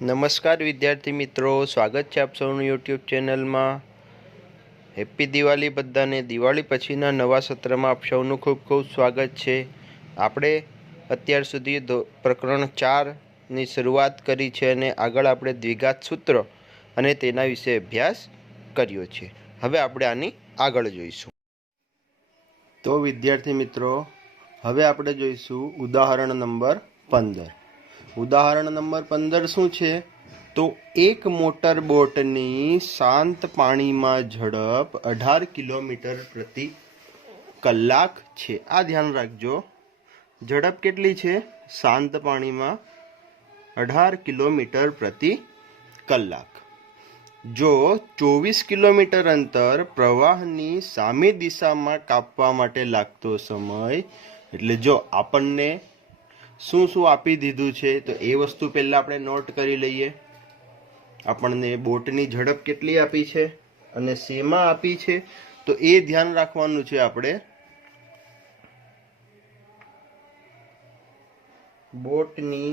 નમસ્કાર વિદ્યાર્થી મિત્રો, સ્વાગત છે આપ સૌનું યુટ્યુબ ચેનલમાં. હેપી દિવાળી બધાને. દિવાળી પછીના નવા સત્રમાં આપ સૌનું ખૂબ ખૂબ સ્વાગત છે. આપણે અત્યાર સુધી પ્રકરણ 4ની શરૂઆત કરી છે અને આગળ આપણે દ્વિઘાત સૂત્ર અને તેના વિશે અભ્યાસ કર્યો છે. હવે આપણે આની આગળ જોઈશું. તો વિદ્યાર્થી મિત્રો, હવે આપણે જોઈશું ઉદાહરણ નંબર 15. ઉદાહરણ નંબર 15 શું છે? તો એક મોટર બોટની શાંત પાણીમાં ઝડપ 18 કિલોમીટર પ્રતિ કલાક છે. આ ધ્યાન રાખજો, ઝડપ કેટલી છે? શાંત પાણીમાં 18 કિલોમીટર પ્રતિ કલાક. જો 24 કિલોમીટર અંતર પ્રવાહની સામી દિશામાં કાપવા માટે લાગતો સમય, એટલે જો આપણને શું શું આપી દીધું છે તો એ વસ્તુ પહેલા આપણે નોટ કરી લઈએ. આપણને બોટની ઝડપ કેટલી આપી છે અને શેમાં આપી છે તો એ ધ્યાન રાખવાનું છે આપણે. બોટની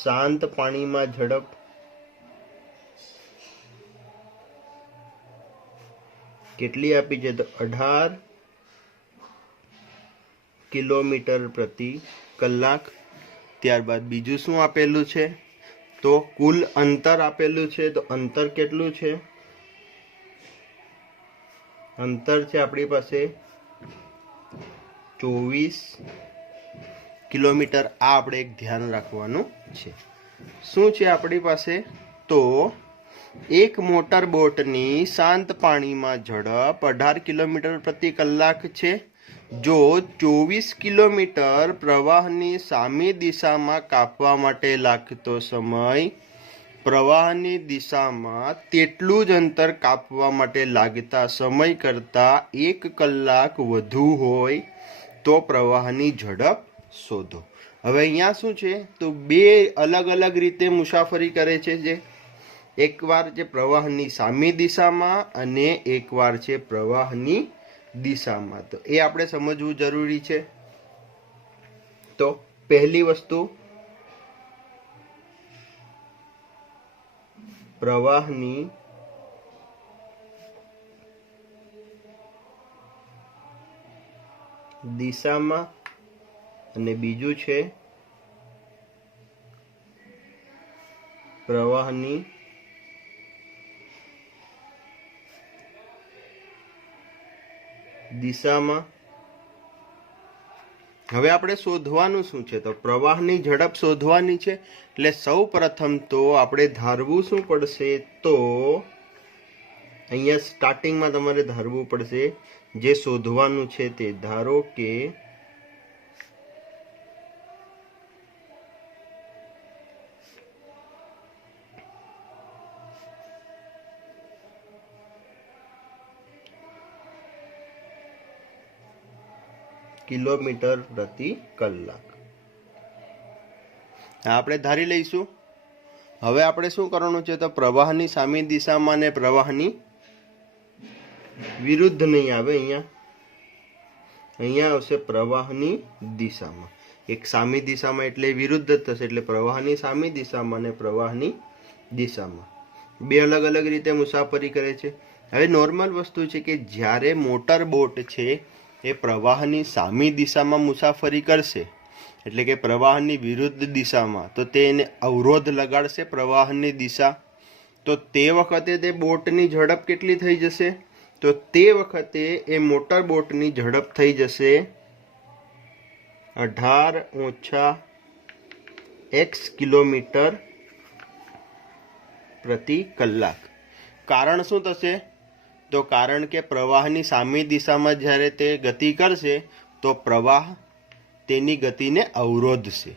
શાંત પાણીમાં ઝડપ કેટલી આપી છે તો 18 કિલોમીટર પ્રતિ કલાક. ત્યારબાદ બીજું શું આપેલું છે? તો કુલ અંતર આપેલું છે. તો અંતર કેટલું છે? અંતર છે આપણી પાસે 24 કિલોમીટર. આ આપણે એક ધ્યાન રાખવાનું છે. શું છે આપણી પાસે? તો એક મોટર બોટની શાંત પાણીમાં ઝડપ 18 કિલોમીટર પ્રતિ કલાક છે. જો 24 કિલોમીટર પ્રવાહની સામી દિશામાં કાપવા માટે લાગતો સમય પ્રવાહની દિશામાં તેટલું જ અંતર કાપવા માટે લાગતા સમય કરતાં 1 કલાક વધુ હોય તો પ્રવાહની ઝડપ શોધો. હવે અહીંયા શું છે? તો બે અલગ અલગ રીતે મુસાફરી કરે છે. જે એકવાર છે પ્રવાહની સામી દિશામાં અને એકવાર છે પ્રવાહની દિશામાં. તો એ આપણે સમજવું જરૂરી છે. તો પહેલી વસ્તુ, પ્રવાહની દિશામાં અને બીજું છે પ્રવાહની દિશામાં. હવે આપણે શોધવાનું શું છે? તો પ્રવાહની ઝડપ શોધવાની છે. એટલે સૌ પ્રથમ તો આપણે ધારવું શું પડશે? તો અહીંયા સ્ટાર્ટિંગમાં તમારે ધારવું પડશે જે શોધવાનું છે તે. ધારો કે કિલોમીટર પ્રતિ કલાક આપણે ધારી લઈશું. હવે આપણે શું કરવાનું છે? તો પ્રવાહની સામી દિશામાં ને પ્રવાહની વિરુદ્ધ નહીં આવે. અહીંયા આવશે પ્રવાહની દિશામાં. એક સામી દિશામાં એટલે વિરુદ્ધ થશે, એટલે પ્રવાહની સામી દિશામાં ને પ્રવાહની દિશામાં બે અલગ અલગ રીતે મુસાફરી કરે છે. હવે નોર્મલ વસ્તુ છે કે જ્યારે મોટર બોટ છે એ પ્રવાહની સામી દિશામાં મુસાફરી કરશે, એટલે કે પ્રવાહની વિરુદ્ધ દિશામાં, તો તે એને અવરોધ લગાડશે પ્રવાહની દિશા. તો તે વખતે તે બોટની ઝડપ કેટલી થઈ જશે? તો તે વખતે એ મોટર બોટની ઝડપ થઈ જશે 18 - x કિલોમીટર પ્રતિ કલાક. કારણ શું થશે? તો કારણ કે પ્રવાહની સામી દિશામાં જ્યારે તે ગતિ કરશે તો પ્રવાહ તેની ગતિને અવરોધશે,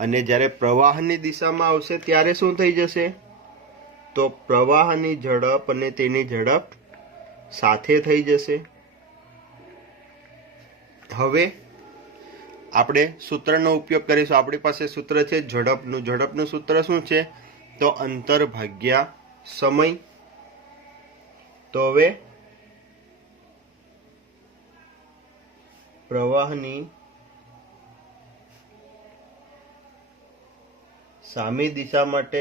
અને જ્યારે પ્રવાહની દિશામાં આવશે ત્યારે શું થઈ જશે? તો પ્રવાહની ઝડપ અને તેની ઝડપ સાથે થઈ જશે. હવે આપણે સૂત્રનો ઉપયોગ કરીશું. આપણી પાસે સૂત્ર છે ઝડપનું. ઝડપનું સૂત્ર શું છે? તો અંતર ભાગ્યા સમય. તો હવે પ્રવાહની સામી દિશા માટે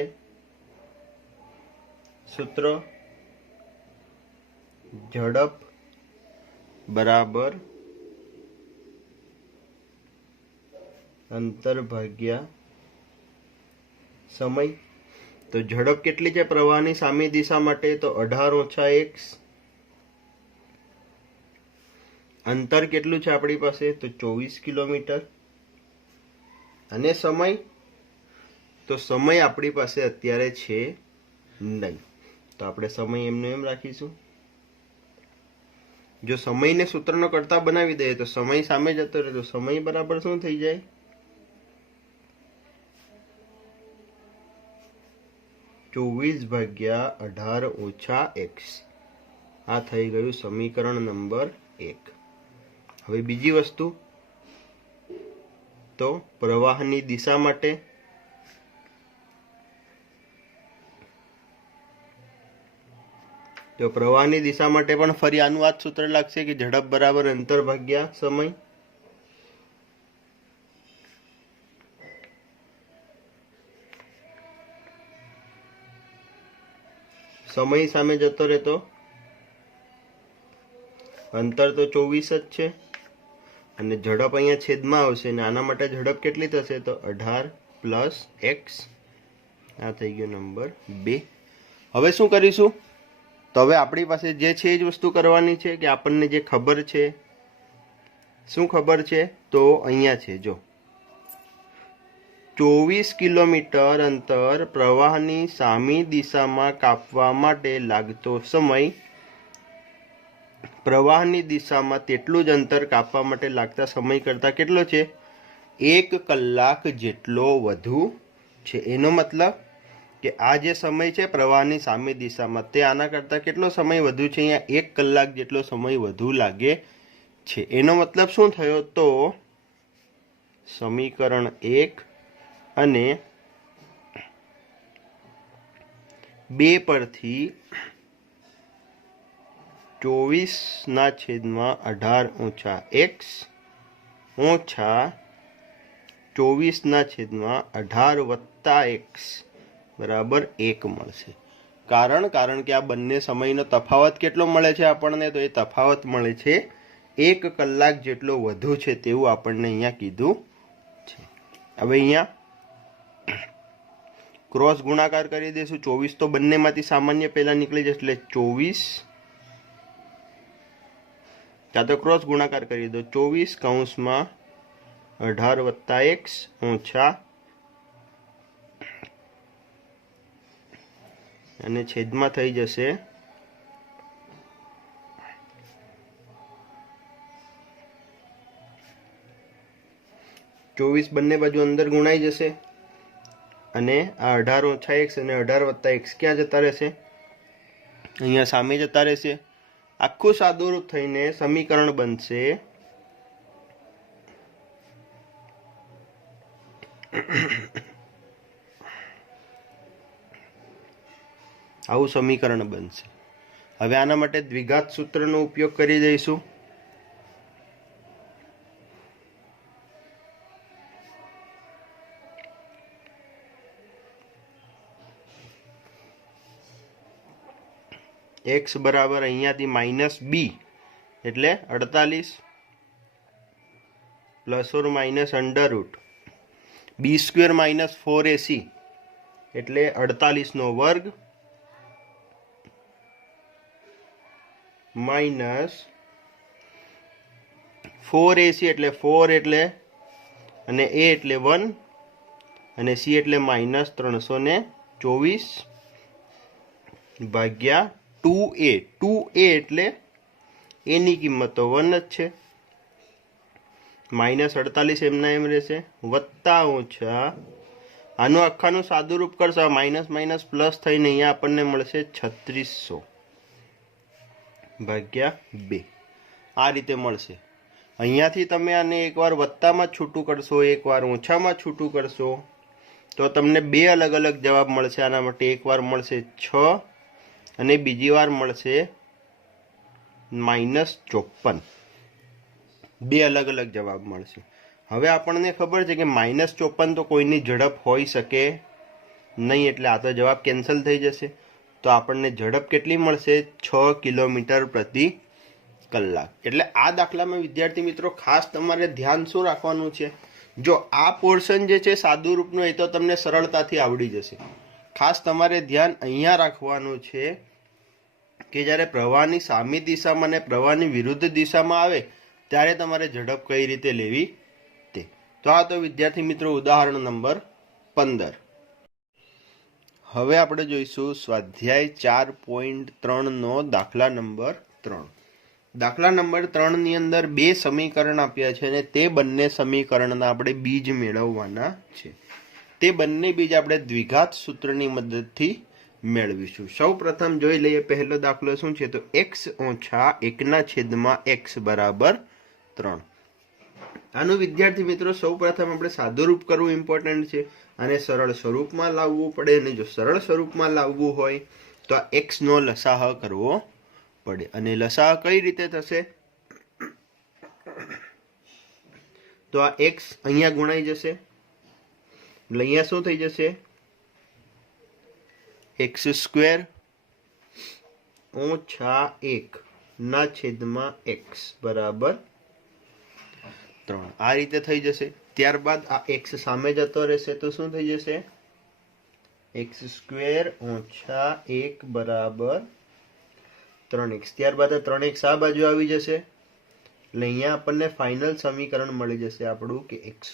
સૂત્ર ઝડપ બરાબર અંતર ભાગ્યા સમય. તો ઝડપ કેટલી છે પ્રવાહની સામી દિશા માટે? તો 18 - x. અંતર કેટલું છે આપણી પાસે? તો 24 કિલોમીટર. અને સમય? તો સમય આપણી પાસે અત્યારે છે નહીં, તો આપણે સમય એમને એમ રાખીશું. જો સમયને સૂત્રનો કરતા બનાવી દઈએ તો સમય સામે જતો રહે, તો સમય બરાબર શું થઈ જાય? 24/18 - x. આ થઈ ગયું સમીકરણ નંબર 1. હવે બીજી વસ્તુ, તો પ્રવાહની દિશા માટે પણ ફરી આનું આ જ સૂત્ર લાગશે કે ઝડપ બરાબર અંતર ભાગ્યા સમય. સમય સામે જતો રહેતો, અંતર તો 24 જ છે, અને ઝડપ અહીંયા છેદમાં આવશે, અને આના માટે ઝડપ કેટલી થશે? તો 18 + x. આ થઈ ગયો નંબર 2. હવે શું કરીશું? તો હવે આપણી પાસે જે છે એ જ વસ્તુ કરવાની છે કે આપણને જે ખબર છે. શું ખબર છે? તો અહીંયા છે, જો 24 કિલોમીટર અંતર પ્રવાહની સામી દિશામાં કાપવા માટે લાગતો સમય પ્રવાહની દિશામાં તેટલું જ અંતર કાપવા માટે લાગતા સમય કરતાં કેટલો છે? 1 કલાક જેટલો વધુ છે. એનો મતલબ કે આ જે સમય છે પ્રવાહની સામી દિશામાં, તે આના કરતાં કેટલો સમય વધુ છે? અહીંયા 1 કલાક જેટલો સમય વધુ લાગે છે. એનો મતલબ શું થયો? તો સમીકરણ 1 અને 2 પરથી 24/18 - x ઓછા 24/18 + x બરાબર 1 મળશે. કારણ કે આ બંને સમયનો તફાવત કેટલો મળે છે આપણને? તો એ તફાવત મળે છે 1 કલાક જેટલો વધુ છે તેવું આપણને અહીંયા કીધું છે. હવે અહીંયા ક્રોસ ગુણાકાર કરી દઈશું. 24 તો બંનેમાંથી સામાન્ય પહેલા નીકળી જશે, એટલે 24, કાં તો ક્રોસ ગુણાકાર કરી દો. 24/18 + x ઓછા, અને છેદમાં થઈ જશે 24 બંને બાજુ અંદર ગુણાઈ જશે, અને આ 18 - x અને 18 + x ક્યાં જતા રહેશે? અહીંયા સામે જતા રહેશે. આખું સાદુરૂપ થઈને સમીકરણ બનશે આવું સમીકરણ બનશે. હવે આના માટે દ્વિઘાત સૂત્રનો ઉપયોગ કરી દઈશું. x બરાબર અહીંયાથી -b એટલે 48 ± √b² - 4ac એટલે 48 નો વર્ગ -4ac એટલે 4 એટલે, અને a એટલે 1, અને c એટલે -324 ભાગ્યા 2a. 2a એટલે a ની કિંમત તો 1 જ છે, -48 એમના એમ રહેશે, વત્તા ઓછા આનું આખાનું સાદુરૂપ કરશો, માઇનસ માઇનસ પ્લસ થઈને અહીંયા આપણને મળશે 3600 ભાગ્યા 2. આ રીતે મળશે. અહીંયાથી તમે આને એકવાર વત્તામાં છૂટું કરશો, એકવાર ઓછામાં છૂટું કરશો, તો તમને 2 અલગ અલગ જવાબ મળશે. આના માટે એકવાર મળશે 6 અને બીજી વાર મળશે -54. 2 અલગ અલગ જવાબ મળશે. હવે આપણને ખબર છે કે -54 તો કોઈની ઝડપ હોઈ શકે નહીં એટલે આ તો જવાબ કેન્સલ થઈ જશે. તો આપણને ઝડપ કેટલી મળશે? 6 કિલોમીટર પ્રતિ કલાક. એટલે આ દાખલામાં વિદ્યાર્થી મિત્રો ખાસ તમારે ધ્યાન શું રાખવાનું છે? જો આ પોર્શન જે છે સાદું રૂપનું એ તો તમને સરળતાથી આવડી જશે. ખાસ તમારે ધ્યાન અહીંયા રાખવાનું છે કે જ્યારે પ્રવાહની સામી દિશામાં અને પ્રવાહની વિરુદ્ધ દિશામાં આવે ત્યારે તમારે ઝડપ કઈ રીતે લેવી તે. તો આ તો વિદ્યાર્થી મિત્રો ઉદાહરણ નંબર 15. હવે આપણે જોઈશું સ્વાધ્યાય 4.3 દાખલા નંબર 3. દાખલા નંબર 3 ની અંદર બે સમીકરણ આપ્યા છે અને તે બંને સમીકરણના આપણે બીજ મેળવવાના છે. તે બંને બીજ આપણે દ્વિઘાત સૂત્રની મદદથી મેળવીશું. સૌ પ્રથમ જોઈ લઈએ પહેલો દાખલો શું છે, તો x ઓછા 1/x બરાબર 3. આનું વિદ્યાર્થી મિત્રો સૌ પ્રથમ આપણે સાદુરૂપ કરવું ઇમ્પોર્ટન્ટ છે અને સરળ સ્વરૂપમાં લાવવું પડે. અને જો સરળ સ્વરૂપમાં લાવવું હોય તો આ x નો લસાઅ કરવો પડે. અને લસાઅ કઈ રીતે થશે? તો આ x અહીંયા ગુણાઈ જશે એટલે અહીંયા શું થઈ જશે? x² ઓછા 1/x બરાબર 3. આ રીતે થઈ જશે. ત્યારબાદ આ x સામે જતો રહેશે તો શું થઈ જશે? x² ઓછા 1 બરાબર 3x. ત્યારબાદ આ 3x આ બાજુ આવી જશે એટલે અહીંયા આપણને ફાઇનલ સમીકરણ મળી જશે આપણું કે x²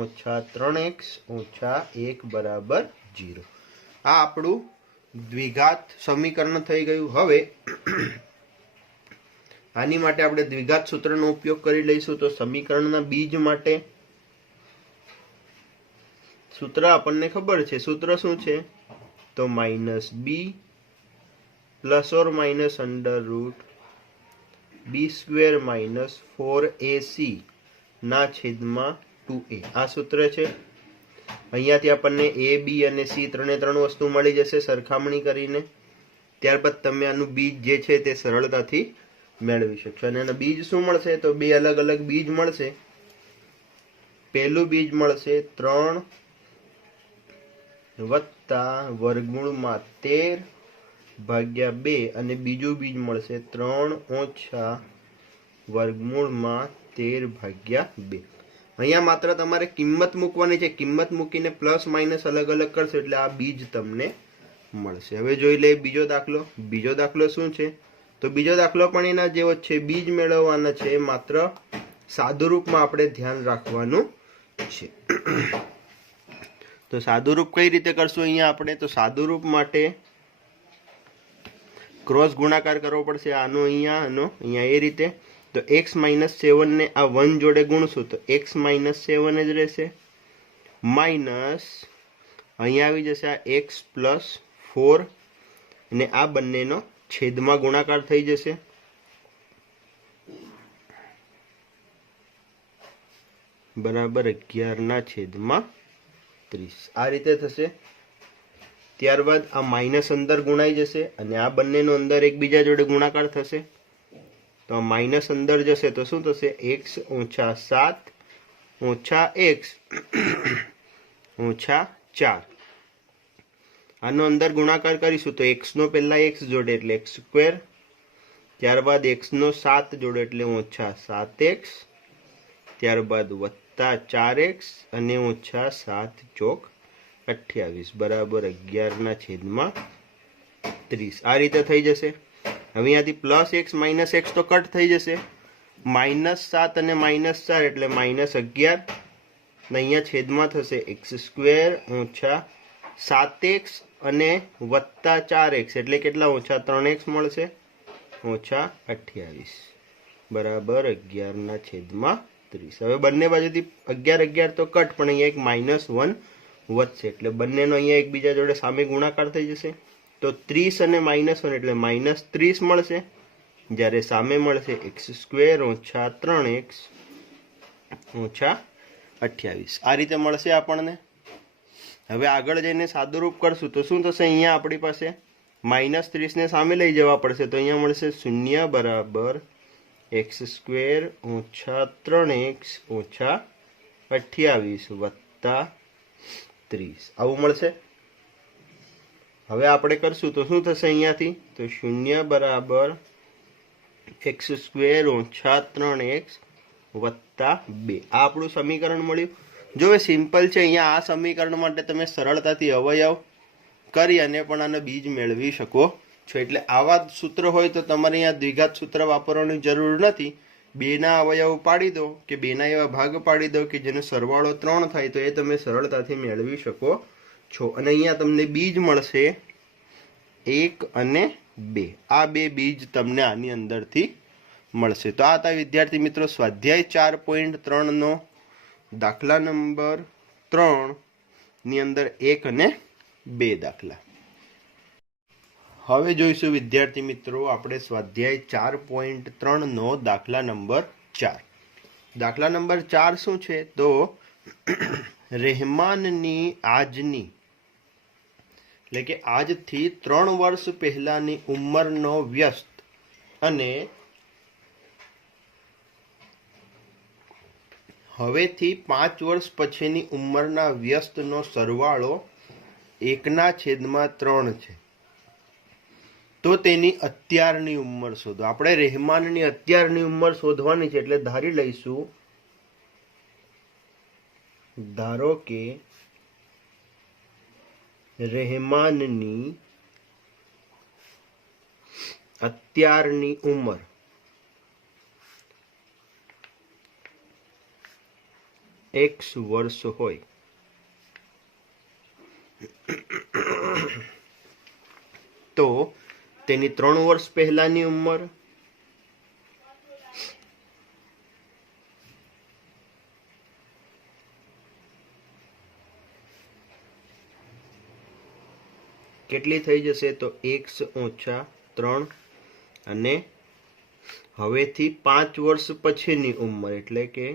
ઓછા 3x ઓછા 1 બરાબર 0. આ આપણું દ્વિઘાત સમીકરણ થઈ ગયું. હવે આની માટે આપણે દ્વિઘાત સૂત્રનો ઉપયોગ કરી લઈશું. તો સમીકરણના બીજ માટે સૂત્ર આપણને ખબર છે. સૂત્ર શું છે? તો -b ± √b² - 4ac ના છેદમાં 2a. આ સૂત્ર છે. અહીંયાથી આપણને a, b અને c ત્રણે ત્રણ વસ્તુ મળી જશે સરખામણી કરીને. ત્યારબાદ તમે આનું બીજ જે છે તે સરળતાથી મેળવી શકશો. અને એના બીજ શું મળશે? તો બે અલગ અલગ બીજ મળશે. પહેલું બીજ મળશે 3 વત્તા વર્ગમૂળમાં 13/2 અને બીજું બીજ મળશે 3 ઓછા વર્ગમૂળમાં 13/2. અહીંયા માત્ર તમારે કિંમત મૂકવાની છે. કિંમત મૂકીને પ્લસ માઇનસ અલગ અલગ કરશો એટલે આ બીજ તમને મળશે. હવે જોઈ લઈએ બીજો દાખલો. બીજો દાખલો શું છે? તો બીજો દાખલો પણ એના જેવો જ છે. બીજ મેળવવાના છે, માત્ર સાદુરૂપમાં આપણે ધ્યાન રાખવાનું છે. તો સાદુરૂપ કઈ રીતે કરશું અહીંયા આપણે? તો સાદુરૂપ માટે ક્રોસ ગુણાકાર કરવો પડશે. આનો અહીંયા એ રીતે. તો x - 7 ને આ 1 જોડે ગુણશું તો x - 7 જ રહેશે. માઇનસ અહીંયા આવી જશે આ x + 4 અને આ બંનેનો છેદમાં ગુણાકાર થઈ જશે. બરાબર 11/30. આ રીતે થશે. ત્યારબાદ આ માઇનસ અંદર ગુણાઈ જશે અને આ બંનેનો અંદર એકબીજા જોડે ગુણાકાર થશે. તો આ માઇનસ અંદર જશે તો શું થશે? x ઓછા 7 ઓછા x ઓછા 4. આનો અંદર ગુણાકાર કરીશું તો x નો પહેલા x જોડે એટલે x². ત્યારબાદ x નો 7 જોડે એટલે ઓછા 7x. ત્યારબાદ વત્તા 4x અને ઓછા 7 ચોક 28 બરાબર 11/30. આ રીતે થઈ જશે. હવે અહીંયાથી +x - x તો કટ થઈ જશે. -7 અને -4 એટલે -11. અહીંયા છેદમાં થશે x² ઓછા 7x અને વત્તા 4x એટલે કેટલા? ઓછા 3x મળશે. ઓછા 28 બરાબર 11/30. હવે બંને બાજુથી 11 તો કટ, પણ અહીંયા એક -1 વધશે એટલે બંનેનો અહીંયા એકબીજા જોડે સામે ગુણાકાર થઈ જશે. તો 30 અને -1 એટલે -30 મળશે. જ્યારે સામે મળશે x² ઓછા 3x ઓછા 28. આ રીતે મળશે આપણને. હવે આગળ જઈને સાદુરૂપ કરશું તો શું થશે? અહીંયા આપણી પાસે -30 ને સામે લઈ જવા પડશે તો અહીંયા મળશે 0 બરાબર x² ઓછા 3x ઓછા 28 વત્તા 30 આવું મળશે। હવે આપણે કરશું તો શું થશે અહીંયાથી, તો 0 બરાબર x સ્ક્વેર ઓછા 3x વત્તા 2 આ આપણું સમીકરણ મળ્યું। જો એ સિમ્પલ છે, અહીંયા આ સમીકરણ માટે તમે સરળતાથી અવયવ કરી અને પણ આને બીજ મેળવી શકો છો। એટલે આવા સૂત્ર હોય તો તમારે અહીંયા દ્વિઘાત સૂત્ર વાપરવાની જરૂર નથી। બેના અવયવ પાડી દો કે બેના એવા ભાગ પાડી દો કે જેનો સરવાળો 3 થાય તો એ તમે સરળતાથી મેળવી શકો છો। અને અહીંયા તમને બીજ મળશે 1 અને 2 આ બે બીજ તમને આની અંદરથી મળશે। તો આ હતા વિદ્યાર્થી મિત્રો સ્વાધ્યાય 4.3 નો દાખલા નંબર 3 ની અંદર 1 અને 2 દાખલા। હવે જોઈશું વિદ્યાર્થી મિત્રો આપણે સ્વાધ્યાય 4.3 નો દાખલા નંબર 4। દાખલા નંબર 4 શું છે, તો રહેમાનની આજની એટલે કે આજથી 3 વર્ષ પહેલાની ઉંમરનો વ્યસ્ત અને હવેથી 5 વર્ષ પછીની ઉંમરના વ્યસ્તનો સરવાળો 1/3 છે। તો તેની અત્યારની ઉંમર શોધો। આપણે રહેમાનની અત્યારની ઉંમર શોધવાની છે એટલે ધારી લઈશું, ધારો કે રહેમાનની અત્યારની ઉંમર x વર્ષ હોય તો તેની 3 વર્ષ પહેલાની ઉંમર કેટલી થઈ જશે, તો x ઓછા 3 અને હવેથી 5 વર્ષ પછીની ઉંમર એટલે કે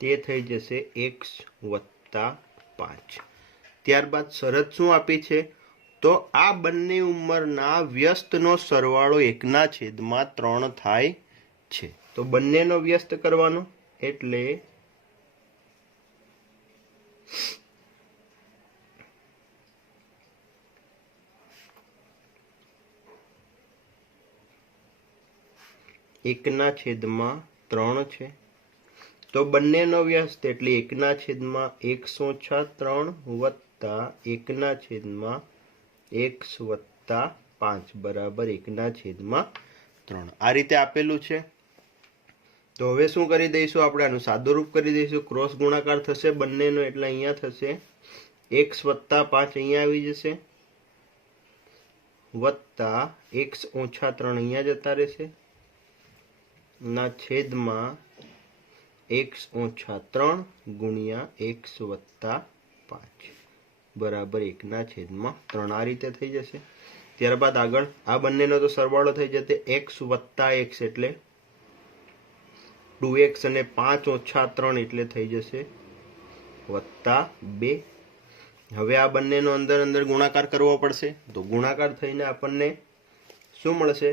તે થઈ જશે x વત્તા 5। ત્યારબાદ શરત શું આપી છે, તો આ બંને ઉંમરના વ્યસ્તનો સરવાળો 1/3 થાય છે। તો બંનેનો વ્યસ્ત કરવાનો એટલે એકના છેદમાં 3 છે। તો બંનેનો વ્યસ્ત એટલે 1/x ઓછા 3 વત્તા 1/x વત્તા 5 બરાબર 1/3 આ રીતે આપેલું છે। તો હવે શું કરી દઈશું, આપણે આનું સાદુરૂપ કરી દઈશું। ક્રોસ ગુણાકાર થશે બંનેનો એટલે અહીંયા થશે x વત્તા 5 અહીંયા આવી જશે વત્તા x ઓછા 3 અહીંયા જતા રહેશે ના છેદમાં x ઓછા 3 ગુણ્યા x વત્તા 5 બરાબર 1/3 આ રીતે થઈ જશે। ત્યારબાદ આગળ આ બંનેનો તો સરવાળો થઈ જશે x વત્તા x એટલે 2x અને 5 ઓછા 3 એટલે થઈ જશે વત્તા 2। હવે આ બંનેનો અંદર અંદર ગુણાકાર કરવો પડશે। તો ગુણાકાર થઈને આપણને શું મળશે,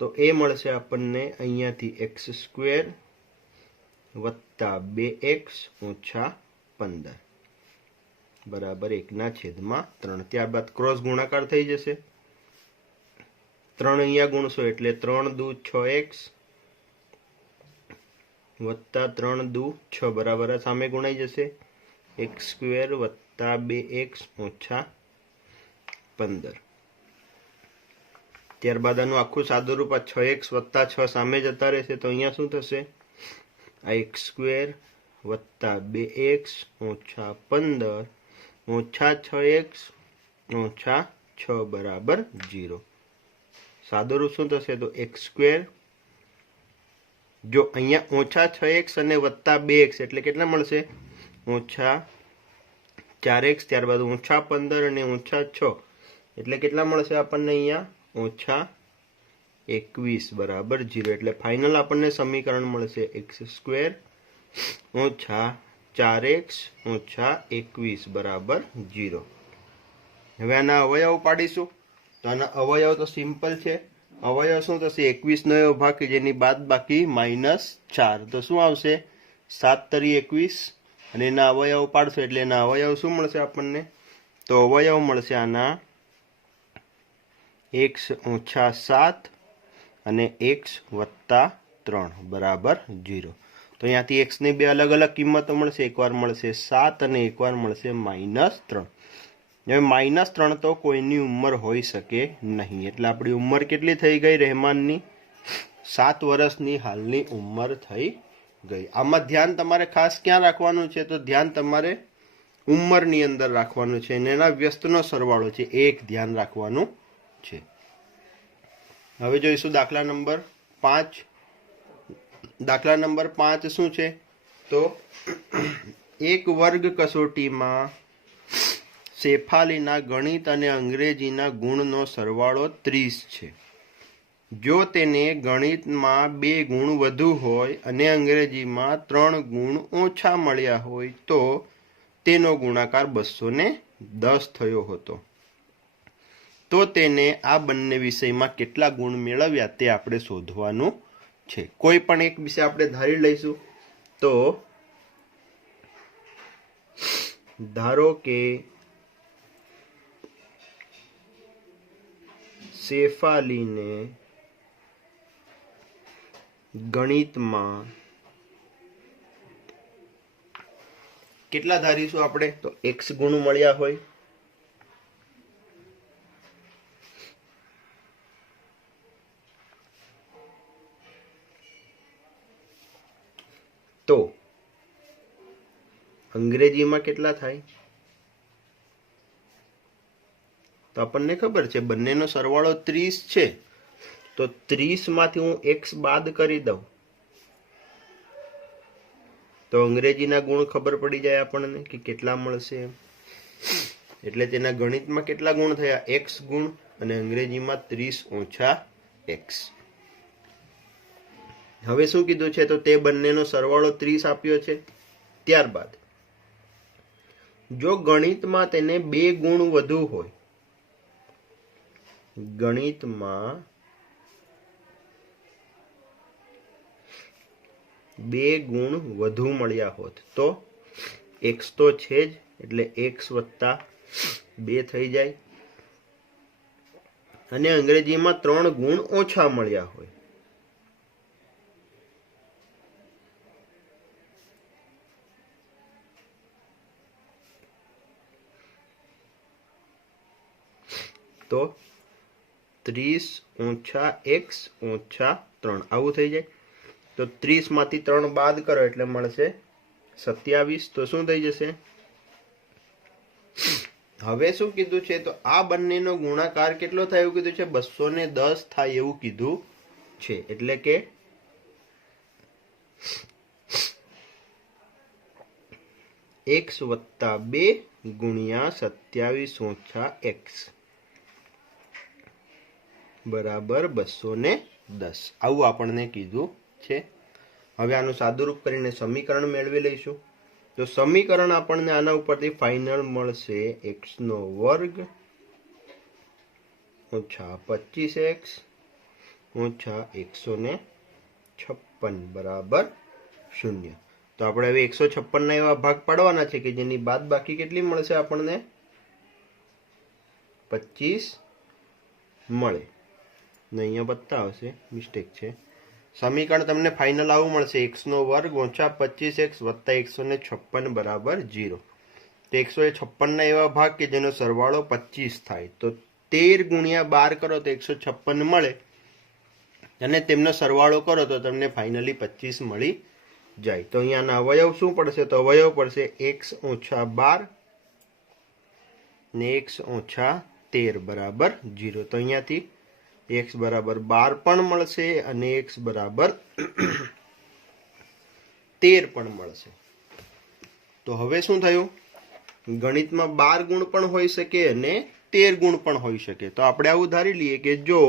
તો એ મળશે આપણને અહીંયાથી x સ્ક્વેર વત્તા 2x ઓછા 15 બરાબર 1/3। ત્યારબાદ ક્રોસ ગુણાકાર થઈ જશે, 3 અહીંયા ગુણશો એટલે 3 દુ 6x વત્તા 3 દુ 6 બરાબર સામે ગુણાઈ જશે x સ્ક્વેર વત્તા 2x ઓછા 15। ત્યારબાદ આનું આખું સાદુરૂપ આ 6x વત્તા 6 સામે જતા રહેશે તો અહીંયા શું થશે, આ x સ્ક્વેર વત્તા 2x ઓછા 15 ઓછા 6x ઓછા 6 બરાબર 0। સાદુરૂપ શું થશે, તો x સ્ક્વેર જો અહીંયા ઓછા 6x અને વત્તા 2x એટલે કેટલા મળશે, ઓછા 4x ત્યારબાદ ઓછા 15 અને ઓછા 6 એટલે કેટલા મળશે આપણને અહીંયા ઓછા 21 બરાબર 0। એટલે ફાઇનલ આપણને સમીકરણ મળશે x સ્ક્વેર ઓછા 4x ઓછા 21 બરાબર 0। હવે આના અવયવ પાડીશું તો આના અવયવ તો સિમ્પલ છે। અવયવ શું થશે? 21નો એવો ભાગ કે જેની બાદ બાકી -4, તો શું આવશે? 7 તરી 21 અને એના અવયવ પાડશો એટલે એના અવયવ શું મળશે આપણને? તો અવયવ મળશે આના x - 7 અને x + 3 બરાબર 0. તો અહીંયાથી x ની બે અલગ અલગ કિંમતો મળશે. એકવાર મળશે 7 અને એકવાર મળશે -3. હવે -3 તો કોઈની ઉંમર હોઈ શકે નહીં, એટલે આપણી ઉંમર કેટલી થઈ ગઈ રહેમાનની? 7 વર્ષની હાલની ઉંમર થઈ ગઈ. આમાં ધ્યાન તમારે ખાસ ક્યાં રાખવાનું છે? તો ધ્યાન તમારે ઉંમરની અંદર રાખવાનું છે અને એના વ્યસ્તનો સરવાળો છે એક ધ્યાન રાખવાનું છે. હવે જોઈશું દાખલા નંબર 5. દાખલા નંબર 5 શું છે? તો એક વર્ગ કસોટીમાં શેફાલીના ગણિત અને અંગ્રેજીના ગુણનો સરવાળો 30 છે. જો તેને ગણિતમાં 2 ગુણ વધુ હોય અને અંગ્રેજીમાં 3 ગુણ ઓછા મળ્યા હોય તો તેનો ગુણાકાર 210 થયો હતો. તો તેને આ બંને વિષયમાં કેટલા ગુણ મેળવ્યા તે આપણે શોધવાનું છે. કોઈ પણ એક વિષય આપણે ધારી લઈશું. તો ધારો કે શેફાલીને ગણિતમાં કેટલા ધારીશું આપણે? તો x ગુણ મળ્યા હોય. તો અંગ્રેજીમાં કેટલા થાય? તો આપણને ખબર છે બંનેનો સરવાળો 30 છે. તો 30 માંથી હું x બાદ કરી દઉં તો અંગ્રેજીના ગુણ ખબર પડી જાય આપણને કે કેટલા મળશે. એટલે તેના ગણિતમાં કેટલા ગુણ થયા? x ગુણ અને અંગ્રેજીમાં 30 - x. હવે શું કીધું છે? તો તે બંનેનો સરવાળો 30 આપ્યો છે. ત્યારબાદ જો ગણિતમાં તેને 2 ગુણ વધુ હોય, ગણિતમાં 2 ગુણ વધુ મળ્યા હોત તો x તો છે જ, એટલે x + 2 થઈ જાય. અને અંગ્રેજીમાં 3 ગુણ ઓછા મળ્યા હોય તો 30 - x - 3 આવું થઈ જાય. તો 30 માંથી 3 બાદ કરો એટલે મળશે 27. તો શું થઈ જશે? હવે શું કીધું છે? તો આ બંનેનો ગુણાકાર કેટલો થાય એવું કીધું છે? 210 થાય એવું કીધું છે. એટલે કે x + 2 ગુણ્યા 27 - x બરાબર 210. આવું આપણને કીધું છે. હવે આનું સાદુરૂપ કરીને સમીકરણ મેળવી લઈશું. તો સમીકરણ આપણને આના ઉપરથી ફાઇનલ મળશે x² - 25x - 156 બરાબર 0. તો આપણે હવે 156 ના એવા ભાગ પાડવાના છે કે જેની બાદ બાકી કેટલી મળશે આપણને? 25 મળે. ને અહીંયા વત્તા આવશે, મિસ્ટેક છે. સમીકરણ તમને ફાઇનલ આવું મળશે: x² - 25x + 156 બરાબર 0. તો 156 ના એવા ભાગ કે જેનો સરવાળો 25 થાય. તો 13 ગુણ્યા 12 કરો તો 156 મળે અને તેમનો સરવાળો કરો તો તમને ફાઇનલી 25 મળી જાય. તો અહીંયાના અવયવ શું પડશે? તો અવયવ પડશે x - 12 ને x - 13 બરાબર 0. તો અહીંયાથી x બરાબર 12 પણ મળશે અને x બરાબર 13 પણ મળશે. તો હવે શું થયું? ગણિતમાં 12 ગુણ પણ હોઈ શકે અને 13 ગુણ પણ હોઈ શકે. તો આપણે આવું ધારી લઈએ કે જો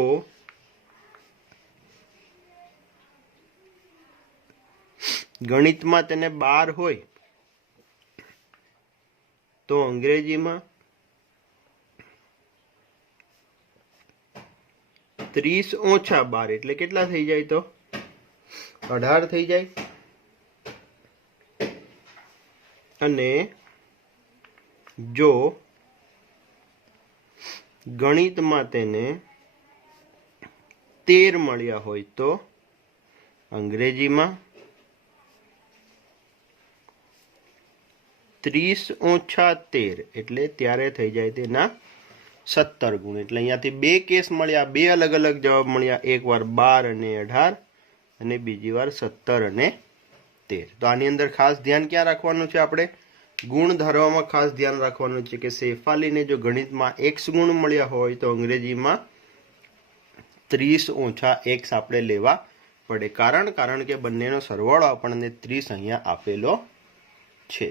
ગણિતમાં તેને 12 હોય તો અંગ્રેજીમાં 30 ઓછા 12 એટલે કેટલા થઈ જાય? તો 18 થઈ જાય. અને જો ગણિતમાં તેને 13 મળ્યા હોય તો અંગ્રેજીમાં 30 ઓછા 13 એટલે ત્યારે થઈ જાય તેના 17 ગુણ. એટલે અહીંયાથી બે કેસ મળ્યા, બે અલગ અલગ જવાબ મળ્યા. એક વાર 12 અને 18 અને બીજી વાર 17 અને 13. તો આની અંદર ખાસ ધ્યાન ક્યાં રાખવાનું છે? આપણે ગુણ ધારવામાં ખાસ ધ્યાન રાખવાનું છે કે શેફાલીને જો ગણિતમાં x ગુણ મળ્યા હોય તો અંગ્રેજીમાં 30 ઓછા x આપણે લેવા પડે. કારણ કે બંનેનો સરવાળો આપણને 30 અહીંયા આપેલો છે.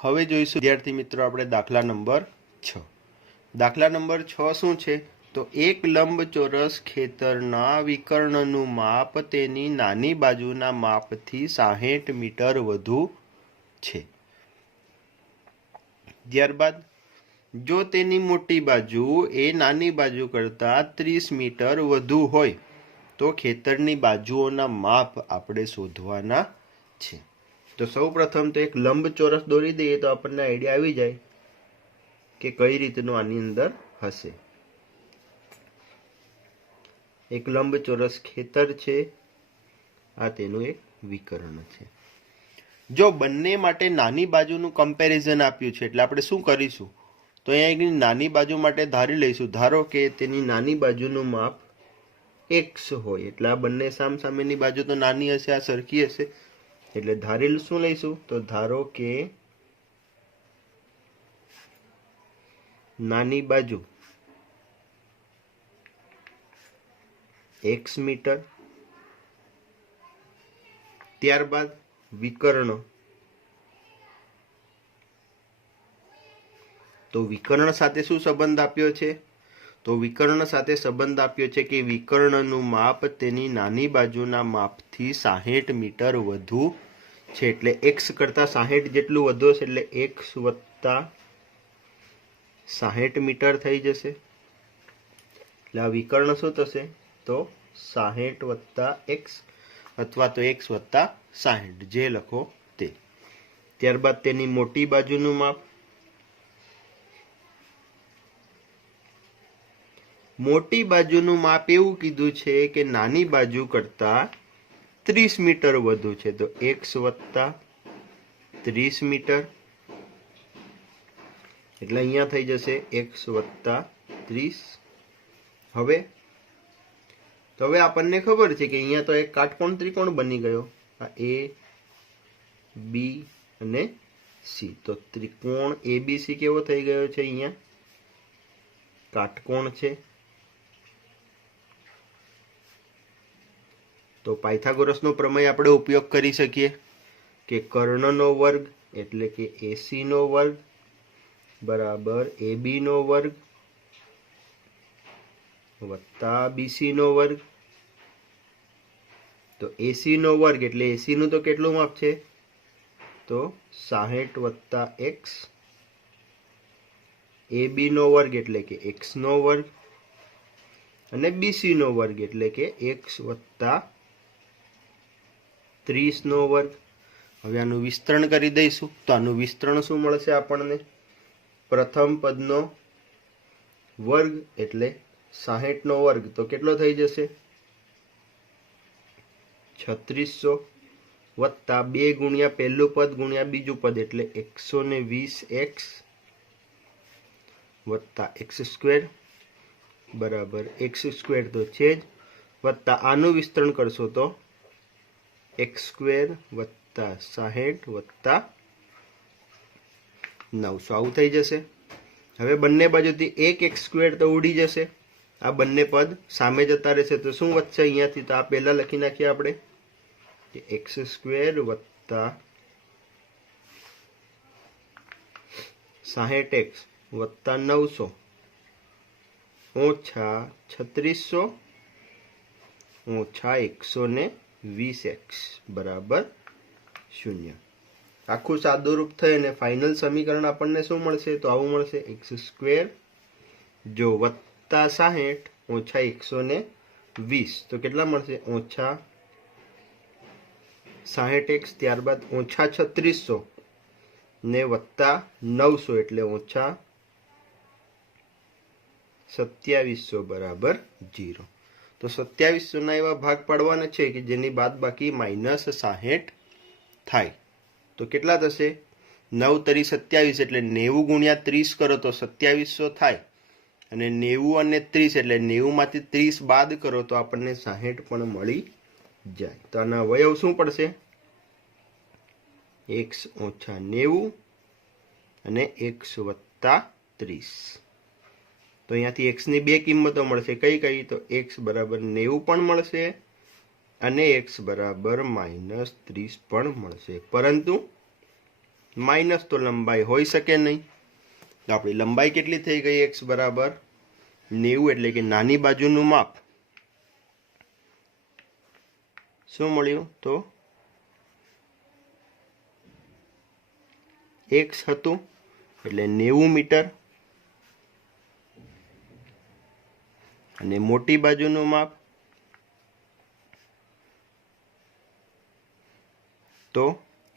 હવે જોઈશું વિદ્યાર્થી મિત્રો આપણે દાખલા નંબર 6. દાખલા નંબર 6 શું છે? તો એક લંબચોરસ ખેતરના વિકર્ણનું માપ તેની નાની બાજુના માપથી 60 મીટર વધુ છે. ત્યારબાદ જો તેની મોટી બાજુ એ નાની બાજુ કરતાં 30 મીટર વધુ હોય તો ખેતરની બાજુઓના માપ આપણે શોધવાના છે. તો સૌ પ્રથમ તો એક લંબચોરસ દોરી દઈએ તો આપણને આઈડિયા આવી જાય કે કઈ રીતનું આની અંદર હશે. એક લંબચોરસ ખેતર છે, આ તેનું એક વિકર્ણ છે. જો બંને માટે નાની બાજુનું કમ્પેરિઝન આપ્યું છે એટલે આપણે શું કરીશું? તો અહીંયા નાની બાજુ માટે ધારી લઈશું. ધારો કે તેની નાની બાજુનું માપ x હોય એટલે આ બંને સામસામેની બાજુ તો નાની હશે, આ સરખી હશે. એટલે ધારેલ શું લઈશું? તો ધારો કે નાની બાજુ x મીટર, ત્યારબાદ વિકર્ણ. તો વિકર્ણ સાથે શું સંબંધ આપ્યો છે? તો વિકર્ણ સાથે સંબંધ આપ્યો છે કે વિકર્ણનું માપ તેની નાની બાજુના માપથી 60 મીટર વધુ છે. એટલે x કરતા 60 જેટલું વધુ હશે એટલે x વત્તા 60 મીટર થઈ જશે. એટલે આ વિકર્ણ શું થશે? તો 60 વત્તા x અથવા તો x વત્તા 60 જે લખો તે. ત્યારબાદ તેની મોટી બાજુનું માપ. મોટી બાજુનું માપ એવું કીધું છે કે નાની બાજુ કરતા 30 મીટર વધુ છે. તો x વત્તા 30 મીટર એટલે અહીંયા થઈ જશે x વત્તા 30. હવે આપણને ખબર છે કે અહીંયા તો એક કાટકોણ ત્રિકોણ બની ગયો, આ a b અને c. તો ત્રિકોણ abc કેવો થઈ ગયો છે? અહીંયા કાટકોણ છે. તો પાયથાગોરસનો પ્રમેય આપણે ઉપયોગ કરી શકીએ કે કર્ણનો વર્ગ એટલે કે AC નો વર્ગ બરાબર AB નો વર્ગ વત્તા BC નો વર્ગ. તો AC નો વર્ગ એટલે AC નું તો કેટલું માપ છે? તો 60 વત્તા x. AB નો વર્ગ એટલે કે x નો વર્ગ અને BC નો વર્ગ એટલે કે x વત્તા 30 નો વર્ગ. હવે આનું વિસ્તરણ કરી દઈશું તો આનું વિસ્તરણ શું મળશે આપણને? પ્રથમ પદનો વર્ગ એટલે 60 નો વર્ગ તો કેટલો થઈ જશે? 3600 વત્તા 2 ગુણ્યા પહેલું પદ ગુણ્યા બીજું પદ એટલે 120x વત્તા x સ્ક્વેર બરાબર x સ્ક્વેર તો છે જ, વત્તા આનું વિસ્તરણ કરશો તો x સ્ક્વેર વત્તા 60 વત્તા 900 આવું થઈ જશે. હવે બંને બાજુથી એક x સ્ક્વેર તો ઉડી જશે, આ બંને પદ સામે જતા રહેશે. તો શું વધશે અહીંયાથી? તો આ પહેલા લખી નાખીએ આપણે કે x સ્ક્વેર વત્તા 60x વત્તા 900 ઓછા 3600 ઓછા 120x બરાબર 0. આખું સાદુરૂપ થઈ અને ફાઇનલ સમીકરણ આપણને શું મળશે? તો આવું મળશે x સ્ક્વેર જો વત્તા 60 ઓછા 120 તો કેટલા મળશે? ઓછા 60x, ત્યારબાદ ઓછા 3600 ને વત્તા 900 એટલે ઓછા 2700 બરાબર 0. તો 2700 ના એવા ભાગ પાડવાના છે કે જેની બાદ બાકી -60 થાય. તો કેટલા થશે? 9 તરી 27 એટલે 90 ગુણ્યા 30 કરો તો 2700 થાય, અને 90 અને 30 એટલે 90 માંથી 30 બાદ કરો તો આપણને 60 પણ મળી જાય. તો આના અવયવ શું પડશે? x ઓછા 90 અને x વત્તા 30. તો અહીંયાથી x ની બે કિંમતો મળશે. કઈ કઈ? તો x બરાબર 90 પણ મળશે અને x બરાબર -30 પણ મળશે. પરંતુ માઇનસ તો લંબાઈ હોઈ શકે નહીં. તો આપણી લંબાઈ કેટલી થઈ ગઈ? x બરાબર 90 એટલે કે નાની બાજુનું માપ શું મળ્યું? તો x હતું એટલે 90 મીટર, અને મોટી બાજુનું માપ તો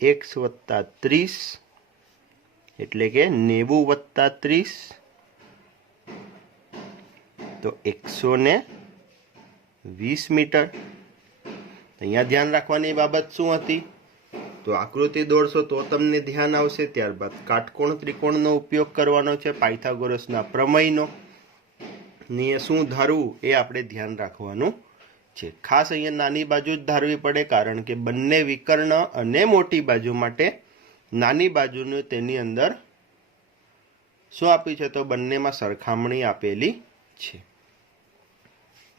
x વત્તા 30 એટલે કે 90 વત્તા 30 તો 120 મીટર. અહીંયા ધ્યાન રાખવાની બાબત શું હતી? તો આકૃતિ દોરશો તો તમને ધ્યાન આવશે. ત્યારબાદ કાટકોણ ત્રિકોણનો ઉપયોગ કરવાનો છે, પાયથાગોરસના પ્રમેયનો. ને શું ધારવું એ આપણે ધ્યાન રાખવાનું છે. ખાસ અહીંયા નાની બાજુ જ ધારવી પડે, કારણ કે બંને વિકર્ણ અને મોટી બાજુ માટે નાની બાજુનું તેની અંદર શું આપ્યું છે? તો બંનેમાં સરખામણી આપેલી છે.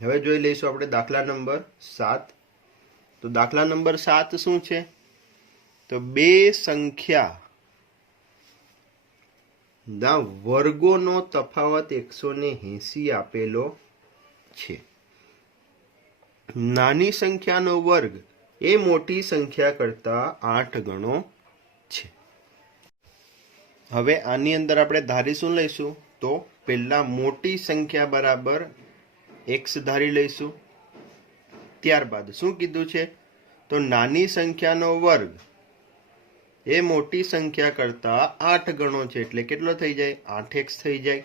હવે જોઈ લઈશું આપણે દાખલા નંબર 7. તો દાખલા નંબર 7 શું છે? તો બે સંખ્યા ના વર્ગોનો તફાવત 180 આપેલો છે. નાની સંખ્યાનો વર્ગ એ મોટી સંખ્યા કરતા 8 ગણો છે. હવે આની અંદર આપણે ધારી શું લઈશું? તો પહેલા મોટી સંખ્યા બરાબર x ધારી લઈશું. ત્યારબાદ શું કીધું છે? તો નાની સંખ્યાનો વર્ગ એ મોટી સંખ્યા કરતા 8 ગણો છે, એટલે કેટલો થઈ જાય? 8x થઈ જાય.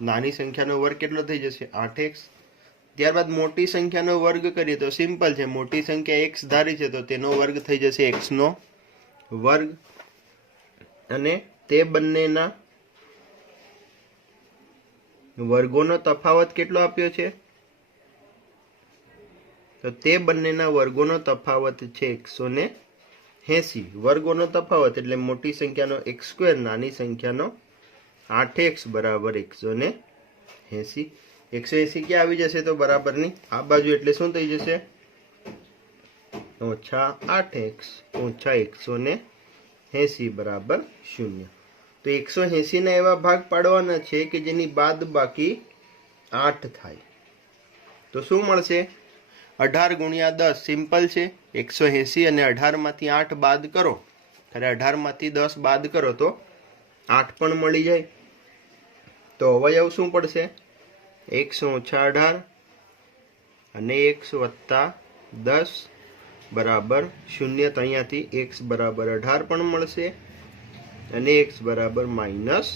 નાની સંખ્યાનો વર્ગ કેટલો થઈ જશે? 8x. ત્યારબાદ મોટી સંખ્યાનો વર્ગ કરીએ તો સિમ્પલ છે, મોટી સંખ્યા x ધારી છે તો તેનો વર્ગ થઈ જશે x નો વર્ગ, અને તે બંનેના વર્ગોનો તફાવત કેટલો આપ્યો છે? તો તે બંનેના વર્ગોનો તફાવત છે 180. વર્ગોનો તફાવત એટલે મોટી સંખ્યાનો x², નાની સંખ્યાનો 8x બરાબર 180. 180 ક્યાં આવી જશે? તો બરાબરની આ બાજુ, એટલે શું થઈ જશે? ઓછા 8x ઓછા 180 બરાબર 0. તો 180 ના એવા ભાગ પાડવાના છે કે જેની બાદ બાકી 8 થાય. તો શું મળશે? 18 ગુણ્યા 10 સિમ્પલ છે. 180 અને 18 માંથી 8 બાદ કરો, ત્યારે 18 માંથી 10 બાદ કરો તો 8 પણ મળી જાય. તો અવયવ શું પડશે? x ઓછા 18 અને x વત્તા 10 બરાબર 0. તો અહીંયાથી x બરાબર 18 પણ મળશે અને x બરાબર -10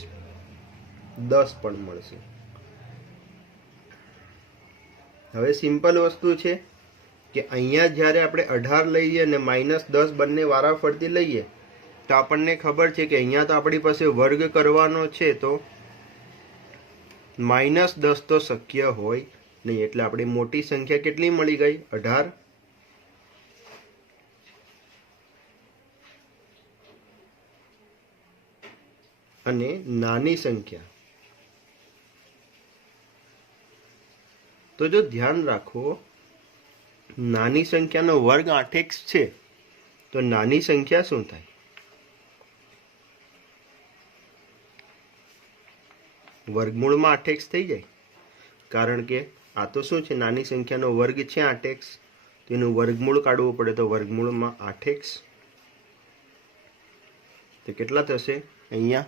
પણ મળશે. હવે સિમ્પલ વસ્તુ છે કે અહીંયા જ્યારે આપણે 18 લઈએ અને -10 બંને વારાફરતી લઈએ તો આપણને ખબર છે કે અહીંયા તો આપણી પાસે વર્ગ કરવાનો છે, તો -10 તો શક્ય હોય નહીં. એટલે આપણી મોટી સંખ્યા કેટલી મળી ગઈ? 18. અને નાની સંખ્યા, તો જો ધ્યાન રાખો, નાની સંખ્યાનો વર્ગ 8x છે, તો નાની સંખ્યા શું થાય? વર્ગમૂળમાં 8x થઈ જાય, કારણ કે આ તો શું છે? નાની સંખ્યાનો વર્ગ છે 8x, તો એનું વર્ગમૂળ કાઢવું પડે. તો વર્ગમૂળમાં 8x તો કેટલા થશે? અહીંયા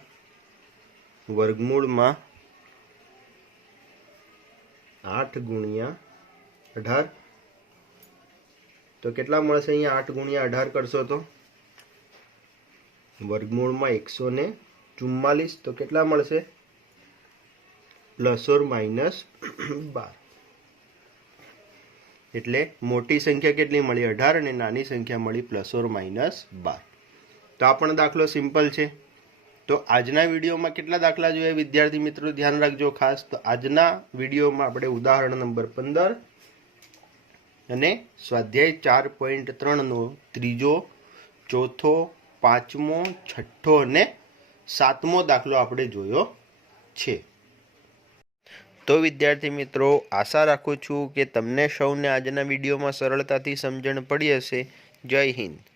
વર્ગમૂળમાં 8 ગુણ્યા 18 તો કેટલા મળશે? અહીંયા 8 ગુણ્યા 18 કરશો તો વર્ગમૂળમાં 144 તો કેટલા મળશે? Plus or minus 12. એટલે મોટી સંખ્યા કેટલી મળી? 18 અને નાની સંખ્યા મળી પ્લસ ઓર માઇનસ 12. તો આ પણ દાખલો સિમ્પલ છે. તો આજના વિડીયોમાં કેટલા દાખલા જોયા વિદ્યાર્થી મિત્રો? ધ્યાન રાખજો ખાસ. તો આજના વિડીયોમાં આપણે ઉદાહરણ નંબર 15 અને સ્વાધ્યાય 4.3 નો ત્રીજો, ચોથો, પાંચમો, છઠ્ઠો અને સાતમો દાખલો આપણે જોયો છે. તો વિદ્યાર્થી મિત્રો, આશા રાખું છું કે તમને સૌને આજના વિડીયોમાં સરળતાથી સમજણ પડી હશે. જય હિન્દ.